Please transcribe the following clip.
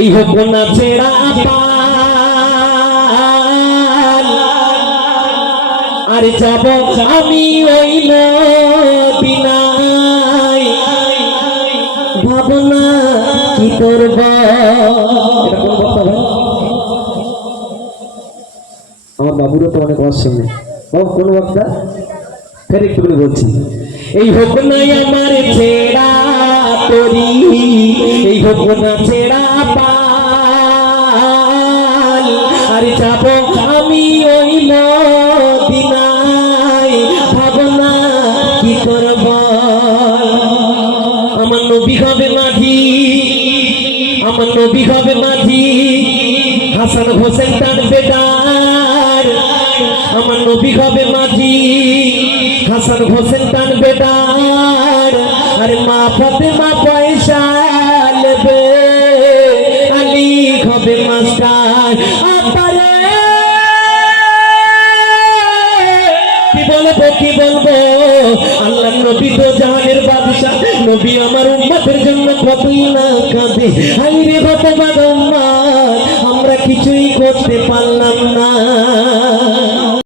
এই হোক না ছেড়া আর যাব আমি ওই মদিনায় ভাবনা কি করব? আমার বাবুরও তো অনেক অস শুনে বাবু, কোন বক্তা ফের একটু বলছি। এই হোক নাই আমার ছেড়া তরি এই হোক না ছেড়া পাল। আর যাব আমি ওই মদিনায়। ভাবনা কি করব। আমার নবী হবে মাঝি, আমার নবী হবে মাঝি। হাসান হোসেন তার বেটার। আমার নবী হবে মাঝি, হাসান হোসেন তার বেটার। আরে মা ফাতেমা পয়সা নেবে। আলী হবে মাস্টার। আপারে। কি বলব কি বলব? আল্লাহ নবী তো জাহানের বাদশা নবী আমার উম্মতের জন্য কতই না কাঁদে। হাই রে